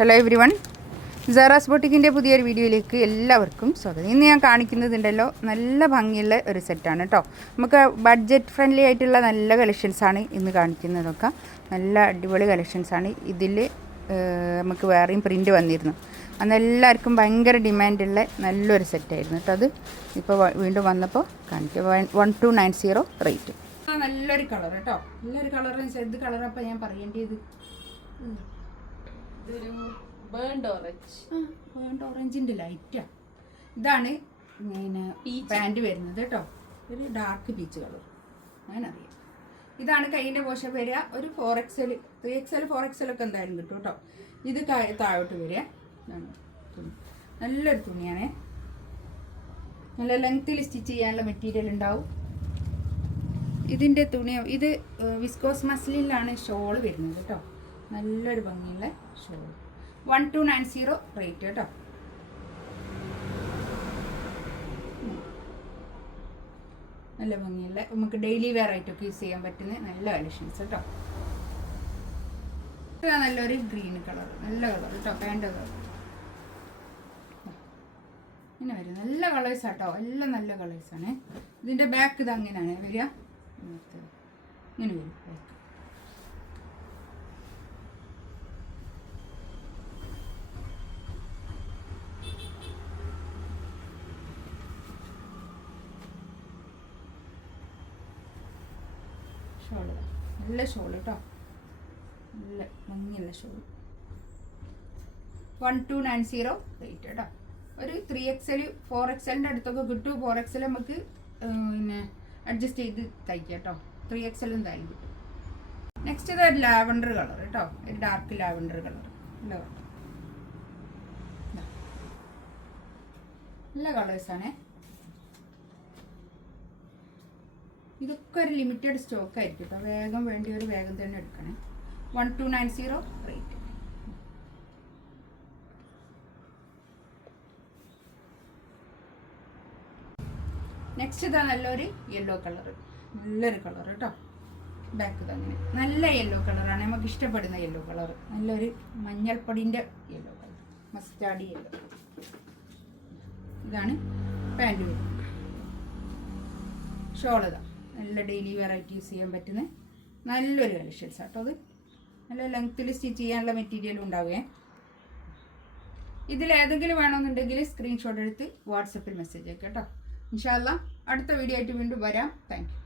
Hello every one, Sara's ബൊട്ടിക്കിൻ്റെ പുതിയൊരു വീഡിയോയിലേക്ക് എല്ലാവർക്കും സ്വാഗതം. ഇന്ന് ഞാൻ കാണിക്കുന്നതുണ്ടല്ലോ നല്ല ഭംഗിയുള്ള ഒരു സെറ്റാണ് കേട്ടോ. നമുക്ക് ബഡ്ജറ്റ് ഫ്രണ്ട്ലി ആയിട്ടുള്ള നല്ല കളക്ഷൻസാണ് ഇന്ന് കാണിക്കുന്നതൊക്കെ. നല്ല അടിപൊളി കളക്ഷൻസാണ്. ഇതിൽ നമുക്ക് വേറെയും പ്രിൻ്റ് വന്നിരുന്നു. അന്ന് എല്ലാവർക്കും ഭയങ്കര ഡിമാൻഡുള്ള നല്ലൊരു സെറ്റായിരുന്നു കേട്ടോ. അത് ഇപ്പോൾ വീണ്ടും വന്നപ്പോൾ കാണിക്കുക. 1290 റേറ്റ്. നല്ലൊരു കളർ കേട്ടോ. നല്ലൊരു കളർ. ഇത് കളറപ്പോൾ ഞാൻ പറയേണ്ടത് ഇതൊരു ബേൺഡ് ഓറഞ്ച്. ബേൺഡ് ഓറഞ്ചിൻ്റെ ലൈറ്റാണ്. ഇതാണ് പിന്നെ പാൻറ് വരുന്നത് കേട്ടോ. ഒരു ഡാർക്ക് പീച്ച് കളർ ഞാനറിയാം. ഇതാണ് കൈയിൻ്റെ പോഷൻ വരിക. ഒരു 4XL 3XL 4XL ഒക്കെ എന്തായാലും കിട്ടും കേട്ടോ. ഇത് താഴോട്ട് വരിക. നല്ലൊരു തുണിയാണ്. നല്ല ലെങ്ത്തിൽ സ്റ്റിച്ച് ചെയ്യാനുള്ള മെറ്റീരിയൽ ഉണ്ടാവും. ഇതിൻ്റെ തുണി ഇത് വിസ്കോസ് മസ്ലിനിലാണ് ഷോൾ വരുന്നത് കേട്ടോ. നല്ലൊരു ഭംഗിയുള്ള ഷോൾ. 1290 റേറ്റ് കേട്ടോ. നല്ല ഭംഗിയുള്ള നമുക്ക് ഡെയിലി വെയർ ആയിട്ടൊക്കെ യൂസ് ചെയ്യാൻ പറ്റുന്ന നല്ല കളക്ഷൻസ് കേട്ടോ. നല്ലൊരു ഗ്രീൻ കളർ, നല്ല കളർ കേട്ടോ. പാൻറ് കളർ ഇങ്ങനെ വരും. നല്ല കളേഴ്സ് ആട്ടോ. എല്ലാം നല്ല കളേഴ്സാണ്. ഇതിൻ്റെ ബാക്ക് ഇത് അങ്ങനെയാണ് വരിക. ഇങ്ങനെ വരും ബാക്ക്. ഷോള് നല്ല ഷോള് കേട്ടോ. നല്ല ഭംഗിയുള്ള ഷോള്. 1290 റേറ്റ് കേട്ടോ. ഒരു 3XL 4XLൻ്റെ അടുത്തൊക്കെ കിട്ടും. 4XL നമുക്ക് പിന്നെ അഡ്ജസ്റ്റ് ചെയ്ത് തയ്ക്കാം കേട്ടോ. 3XL എന്തായാലും കിട്ടും. നെക്സ്റ്റ് ഇത് ഒരു ലാവൻഡർ കളർ കേട്ടോ. ഒരു ഡാർക്ക് ലാവൻഡർ കളർ. നല്ല കളേഴ്സാണേ. ഇതൊക്കെ ഒരു ലിമിറ്റഡ് സ്റ്റോക്ക് ആയിരിക്കും കേട്ടോ. വേഗം വേണ്ടിയൊരു വേഗം തന്നെ എടുക്കണേ. 1290 റേറ്റ്. നെക്സ്റ്റ് ഇതാ നല്ലൊരു യെല്ലോ കളർ. നല്ലൊരു കളർ കേട്ടോ. ബാക്ക് തന്നെ നല്ല യെല്ലോ കളറാണ്. നമുക്ക് ഇഷ്ടപ്പെടുന്ന യെല്ലോ കളർ. നല്ലൊരു മഞ്ഞൾപ്പൊടിൻ്റെ യെല്ലോ കളർ, മസ്റ്റാർഡ് യെല്ലോ. ഇതാണ് പാൻറ് വരുന്നത്. ഷോൾ ഇതാ നല്ല ഡെയിലി വെറൈറ്റി യൂസ് ചെയ്യാൻ പറ്റുന്ന നല്ലൊരു കളക്ഷൻസ് കേട്ടോ. അത് നല്ല ലെങ്ത്തിൽ സ്റ്റിച്ച് ചെയ്യാനുള്ള മെറ്റീരിയലും ഉണ്ടാവുകയെ. ഇതിലേതെങ്കിലും വേണമെന്നുണ്ടെങ്കിൽ സ്ക്രീൻഷോട്ട് എടുത്ത് വാട്സപ്പിൽ മെസ്സേജ് അയക്കാം കേട്ടോ. ഇൻഷാ അല്ലാ അടുത്ത വീഡിയോ ആയിട്ട് വീണ്ടും വരാം. Thank you.